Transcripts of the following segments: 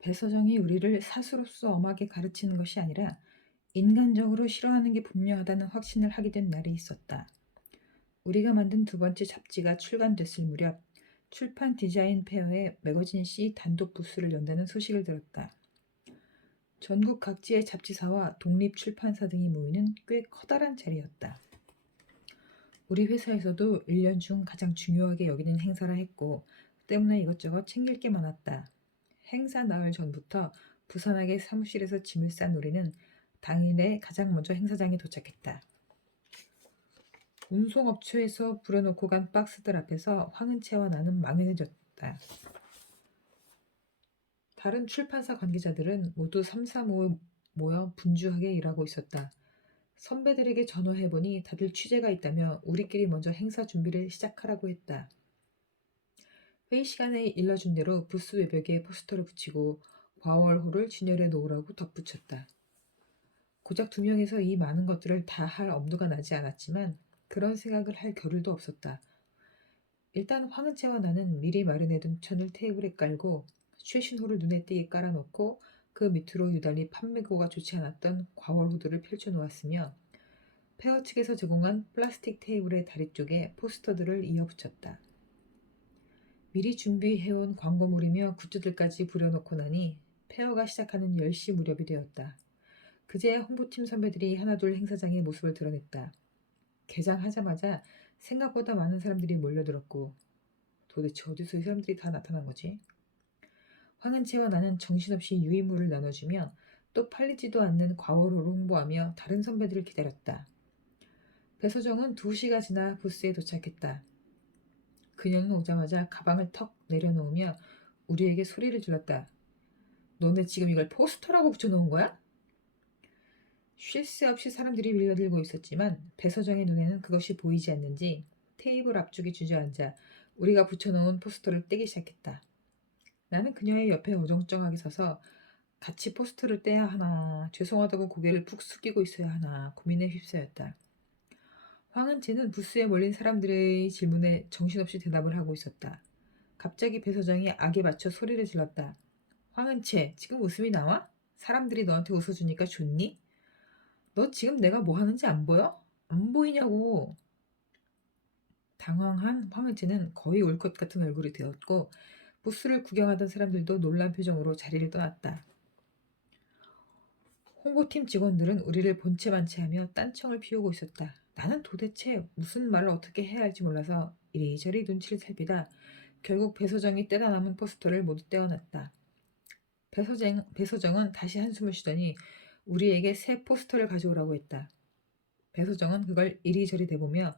배서정이 우리를 사수로서 엄하게 가르치는 것이 아니라 인간적으로 싫어하는 게 분명하다는 확신을 하게 된 날이 있었다. 우리가 만든 두 번째 잡지가 출간됐을 무렵 출판 디자인 페어에 매거진 C 단독 부스를 연다는 소식을 들었다. 전국 각지의 잡지사와 독립 출판사 등이 모이는 꽤 커다란 자리였다. 우리 회사에서도 1년 중 가장 중요하게 여기는 행사라 했고 때문에 이것저것 챙길 게 많았다. 행사 나흘 전부터 부산하게 사무실에서 짐을 싼 우리는 당일에 가장 먼저 행사장에 도착했다. 운송업체에서 부려놓고 간 박스들 앞에서 황은채와 나는 망연해졌다. 다른 출판사 관계자들은 모두 삼삼오오 모여 분주하게 일하고 있었다. 선배들에게 전화해보니 다들 취재가 있다며 우리끼리 먼저 행사 준비를 시작하라고 했다. 회의 시간에 일러준 대로 부스 외벽에 포스터를 붙이고 과월호를 진열해 놓으라고 덧붙였다. 고작 2명에서 이 많은 것들을 다 할 엄두가 나지 않았지만 그런 생각을 할 겨를도 없었다. 일단 황은채와 나는 미리 마련해둔 천을 테이블에 깔고 최신호를 눈에 띄게 깔아놓고 그 밑으로 유달리 판매고가 좋지 않았던 과월호들을 펼쳐놓았으며 페어 측에서 제공한 플라스틱 테이블의 다리 쪽에 포스터들을 이어붙였다. 미리 준비해온 광고물이며 굿즈들까지 부려놓고 나니 페어가 시작하는 10시 무렵이 되었다. 그제야 홍보팀 선배들이 하나둘 행사장의 모습을 드러냈다. 개장하자마자 생각보다 많은 사람들이 몰려들었고 도대체 어디서 이 사람들이 다 나타난 거지? 황은채와 나는 정신없이 유인물을 나눠주며 또 팔리지도 않는 과월호를 홍보하며 다른 선배들을 기다렸다. 배서정은 2시가 지나 부스에 도착했다. 그녀는 오자마자 가방을 턱 내려놓으며 우리에게 소리를 질렀다. 너네 지금 이걸 포스터라고 붙여놓은 거야? 쉴 새 없이 사람들이 밀려들고 있었지만 배서정의 눈에는 그것이 보이지 않는지 테이블 앞쪽에 주저앉아 우리가 붙여놓은 포스터를 떼기 시작했다. 나는 그녀의 옆에 어정쩡하게 서서 같이 포스터를 떼야 하나, 죄송하다고 고개를 푹 숙이고 있어야 하나 고민에 휩싸였다. 황은채는 부스에 몰린 사람들의 질문에 정신없이 대답을 하고 있었다. 갑자기 배서정이 악에 맞춰 소리를 질렀다. 황은채, 지금 웃음이 나와? 사람들이 너한테 웃어주니까 좋니? 너 지금 내가 뭐 하는지 안 보여? 안 보이냐고. 당황한 황은채는 거의 울 것 같은 얼굴이 되었고 부스를 구경하던 사람들도 놀란 표정으로 자리를 떠났다. 홍보팀 직원들은 우리를 본체만체하며 딴청을 피우고 있었다. 나는 도대체 무슨 말을 어떻게 해야 할지 몰라서 이리저리 눈치를 살피다 결국 배서정이 떼다 남은 포스터를 모두 떼어놨다. 배서정은 다시 한숨을 쉬더니 우리에게 새 포스터를 가져오라고 했다. 배서정은 그걸 이리저리 대보며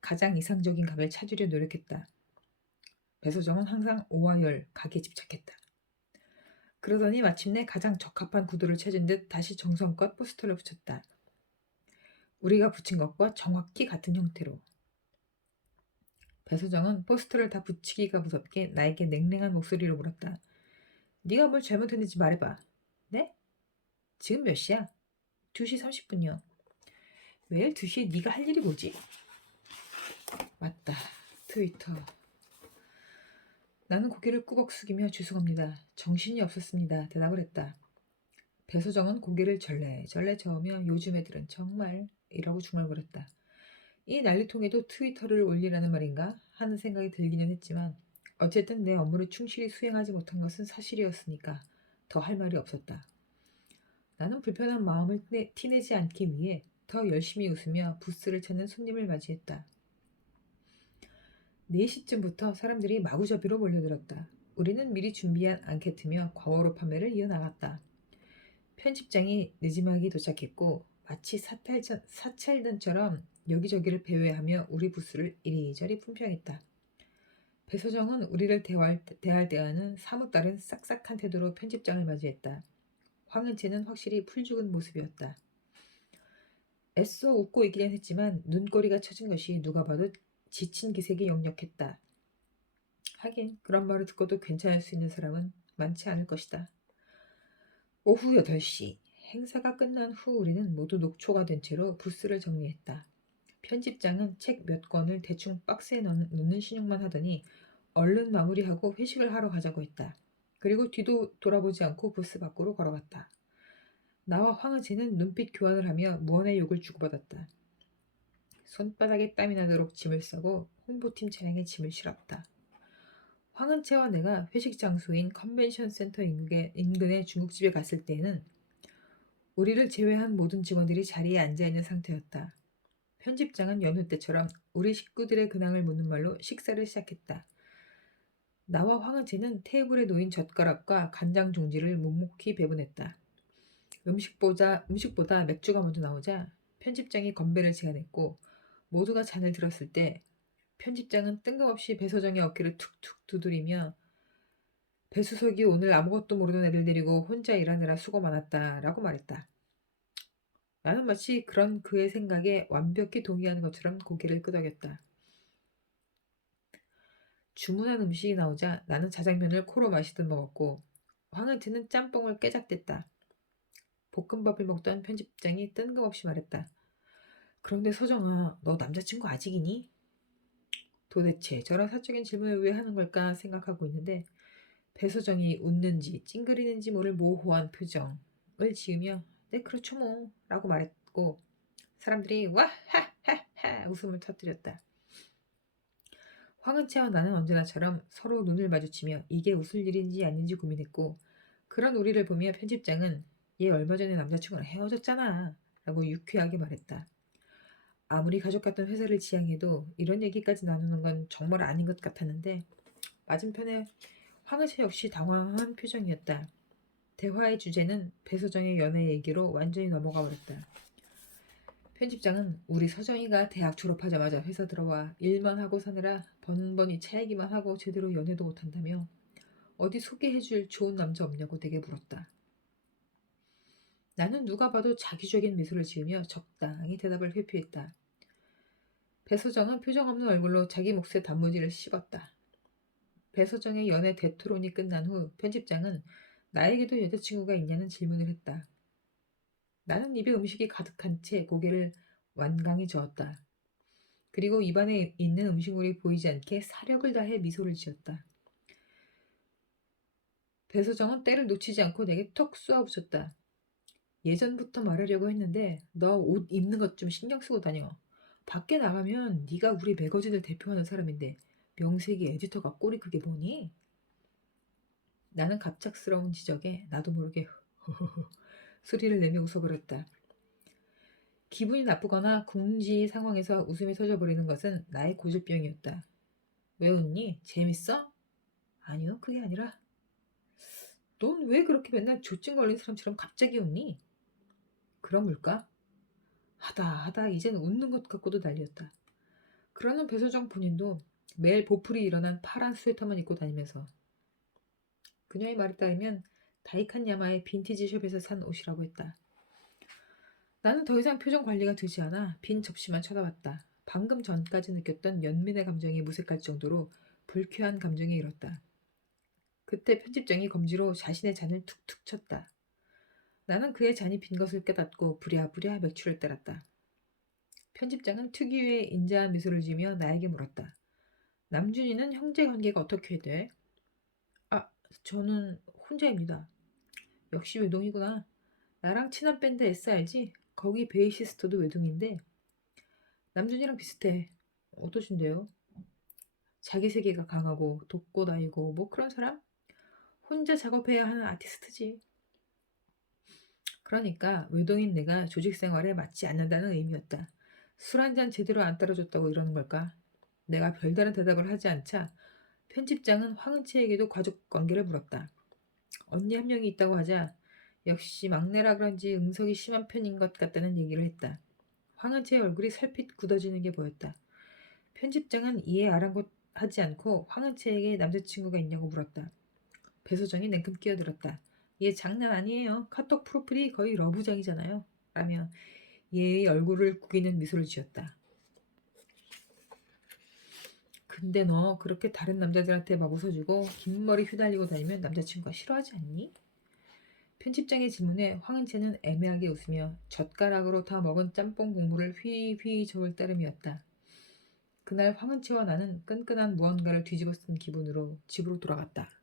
가장 이상적인 각을 찾으려 노력했다. 배서정은 항상 오와 열 각에 집착했다. 그러더니 마침내 가장 적합한 구도를 찾은 듯 다시 정성껏 포스터를 붙였다. 우리가 붙인 것과 정확히 같은 형태로. 배서정은 포스터를 다 붙이기가 무섭게 나에게 냉랭한 목소리로 물었다. 네가 뭘 잘못했는지 말해봐. 네? 지금 몇 시야? 2시 30분이요. 매일 2시에 네가 할 일이 뭐지? 맞다. 트위터. 나는 고개를 꾸벅 숙이며 죄송합니다. 정신이 없었습니다. 대답을 했다. 배소정은 고개를 절레절레 저으며 요즘 애들은 정말 이라고 중얼거렸다. 이 난리통에도 트위터를 올리라는 말인가 하는 생각이 들기는 했지만 어쨌든 내 업무를 충실히 수행하지 못한 것은 사실이었으니까 더 할 말이 없었다. 나는 불편한 마음을 티내지 않기 위해 더 열심히 웃으며 부스를 찾는 손님을 맞이했다. 4시쯤부터 사람들이 마구잡이로 몰려들었다. 우리는 미리 준비한 앙케트며 과월호 판매를 이어나갔다. 편집장이 늦지막이 도착했고 마치 사찰단처럼 여기저기를 배회하며 우리 부스를 이리저리 품평했다. 배서정은 우리를 대할 때와는 사뭇 다른 싹싹한 태도로 편집장을 맞이했다. 황은채는 확실히 풀죽은 모습이었다. 애써 웃고 있기는 했지만 눈꼬리가 처진 것이 누가 봐도 지친 기색이 역력했다. 하긴 그런 말을 듣고도 괜찮을 수 있는 사람은 많지 않을 것이다. 오후 8시 행사가 끝난 후 우리는 모두 녹초가 된 채로 부스를 정리했다. 편집장은 책 몇 권을 대충 박스에 넣는 신용만 하더니 얼른 마무리하고 회식을 하러 가자고 했다. 그리고 뒤도 돌아보지 않고 부스 밖으로 걸어갔다. 나와 황은채는 눈빛 교환을 하며 무언의 욕을 주고받았다. 손바닥에 땀이 나도록 짐을 싸고 홍보팀 차량에 짐을 실었다. 황은채와 내가 회식 장소인 컨벤션 센터 인근의 중국집에 갔을 때에는 우리를 제외한 모든 직원들이 자리에 앉아있는 상태였다. 편집장은 여느 때처럼 우리 식구들의 근황을 묻는 말로 식사를 시작했다. 나와 황은채는 테이블에 놓인 젓가락과 간장 종지를 묵묵히 배분했다. 음식보다 맥주가 먼저 나오자 편집장이 건배를 제안했고 모두가 잔을 들었을 때 편집장은 뜬금없이 배소정의 어깨를 툭툭 두드리며 배수석이 오늘 아무것도 모르는 애들 데리고 혼자 일하느라 수고 많았다라고 말했다. 나는 마치 그런 그의 생각에 완벽히 동의하는 것처럼 고개를 끄덕였다. 주문한 음식이 나오자 나는 자장면을 코로 마시듯 먹었고 황은채는 짬뽕을 깨작댔다. 볶음밥을 먹던 편집장이 뜬금없이 말했다. 그런데 소정아, 너 남자친구 아직이니? 도대체 저런 사적인 질문을 왜 하는 걸까 생각하고 있는데 배소정이 웃는지 찡그리는지 모를 모호한 표정을 지으며 네 그렇죠 뭐 라고 말했고 사람들이 와하하하 웃음을 터뜨렸다. 황은채와 나는 언제나처럼 서로 눈을 마주치며 이게 웃을 일인지 아닌지 고민했고 그런 우리를 보며 편집장은 얘 얼마 전에 남자친구랑 헤어졌잖아 라고 유쾌하게 말했다. 아무리 가족 같은 회사를 지향해도 이런 얘기까지 나누는 건 정말 아닌 것 같았는데 맞은편에 황은채 역시 당황한 표정이었다. 대화의 주제는 배소정의 연애 얘기로 완전히 넘어가 버렸다. 편집장은 우리 서정이가 대학 졸업하자마자 회사 들어와 일만 하고 사느라 번번이 차이기만 하고 제대로 연애도 못한다며 어디 소개해줄 좋은 남자 없냐고 되게 물었다. 나는 누가 봐도 자기적인 미소를 지으며 적당히 대답을 회피했다. 배소정은 표정 없는 얼굴로 자기 몫의 단무지를 씹었다. 배소정의 연애 대토론이 끝난 후 편집장은 나에게도 여자친구가 있냐는 질문을 했다. 나는 입에 음식이 가득한 채 고개를 완강히 저었다. 그리고 입안에 있는 음식물이 보이지 않게 사력을 다해 미소를 지었다. 배소정은 때를 놓치지 않고 내게 톡 쏘아붙였다. 예전부터 말하려고 했는데 너 옷 입는 것 좀 신경 쓰고 다녀. 밖에 나가면 네가 우리 매거진을 대표하는 사람인데 명색이 에디터가 꼴이 그게 뭐니? 나는 갑작스러운 지적에 나도 모르게 소리를 내며 웃어버렸다. 기분이 나쁘거나 궁지 상황에서 웃음이 터져버리는 것은 나의 고질병이었다. 왜 웃니? 재밌어? 아니요, 그게 아니라 넌 왜 그렇게 맨날 조증 걸린 사람처럼 갑자기 웃니? 그런 물까? 하다 이젠 웃는 것 같고도 난리였다. 그러는 배소정 본인도 매일 보풀이 일어난 파란 스웨터만 입고 다니면서 그녀의 말에 따르면 다이칸 야마의 빈티지 숍에서 산 옷이라고 했다. 나는 더 이상 표정 관리가 되지 않아 빈 접시만 쳐다봤다. 방금 전까지 느꼈던 연민의 감정이 무색할 정도로 불쾌한 감정에 이뤘다. 그때 편집장이 검지로 자신의 잔을 툭툭 쳤다. 나는 그의 잔이 빈 것을 깨닫고 부랴부랴 맥주를 따랐다. 편집장은 특유의 인자한 미소를 지으며 나에게 물었다. 남준이는 형제 관계가 어떻게 돼? 아, 저는 혼자입니다. 역시 외동이구나. 나랑 친한 밴드 SRG? 거기 베이시스트도 외동인데 남준이랑 비슷해. 어떠신데요? 자기 세계가 강하고 돕고 다니고 뭐 그런 사람? 혼자 작업해야 하는 아티스트지. 그러니까 외동인 내가 조직 생활에 맞지 않는다는 의미였다. 술 한 잔 제대로 안 따라줬다고 이러는 걸까? 내가 별다른 대답을 하지 않자 편집장은 황은채에게도 가족 관계를 물었다. 언니 한 명이 있다고 하자 역시 막내라 그런지 응석이 심한 편인 것 같다는 얘기를 했다. 황은채의 얼굴이 살핏 굳어지는 게 보였다. 편집장은 이에 아랑곳하지 않고 황은채에게 남자친구가 있냐고 물었다. 배소정이 냉큼 끼어들었다. 얘 장난 아니에요. 카톡 프로필이 거의 러브장이잖아요. 라며 얘의 얼굴을 구기는 미소를 지었다. 근데 너 그렇게 다른 남자들한테 막 웃어주고 긴 머리 휘날리고 다니면 남자친구가 싫어하지 않니? 편집장의 질문에 황은채는 애매하게 웃으며 젓가락으로 다 먹은 짬뽕 국물을 휘휘 저을 따름이었다. 그날 황은채와 나는 끈끈한 무언가를 뒤집어 쓴 기분으로 집으로 돌아갔다.